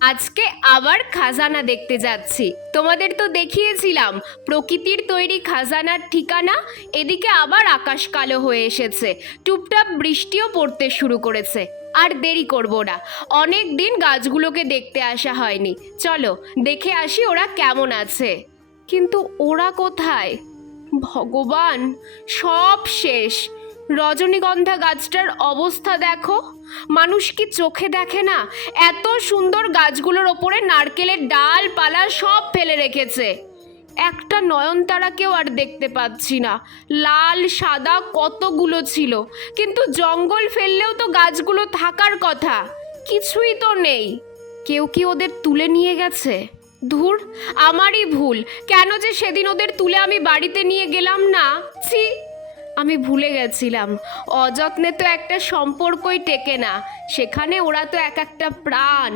আজকে আবার খাজানা দেখতে যাচ্ছি। তোমাদের তো দেখিয়েছিলাম প্রকৃতির তৈরি খাজানার ঠিকানা। এদিকে আবার আকাশ কালো হয়ে এসেছে, টুপটাপ বৃষ্টিও পড়তে শুরু করেছে। আর দেরি করব না, অনেক দিন গাছগুলোকে দেখতে আসা হয়নি। চলো দেখে আসি ওরা কেমন আছে। কিন্তু ওরা কোথায়? ভগবান, সব শেষ। রজনীগন্ধা গাছটার অবস্থা দেখো, মানুষ কি চোখে দেখে না? এত সুন্দর গাছগুলোর ওপরে নারকেলের ডালপালা সব ফেলে রেখেছে। একটা নয়নতারাকেও আর দেখতে পাচ্ছি না। লাল সাদা কতগুলো ছিল, কিন্তু জঙ্গল ফেললেও তো গাছগুলো থাকার কথা, কিছুই তো নেই। কেউ কি ওদের তুলে নিয়ে গেছে? ধুর, আমারই ভুল। কেন যে সেদিন ওদের তুলে আমি বাড়িতে নিয়ে গেলাম না। ছি, আমি ভুলে গেছিলাম, অযত্নে তো একটা সম্পর্কই টেকে না, সেখানে ওরা তো এক একটা প্রাণ।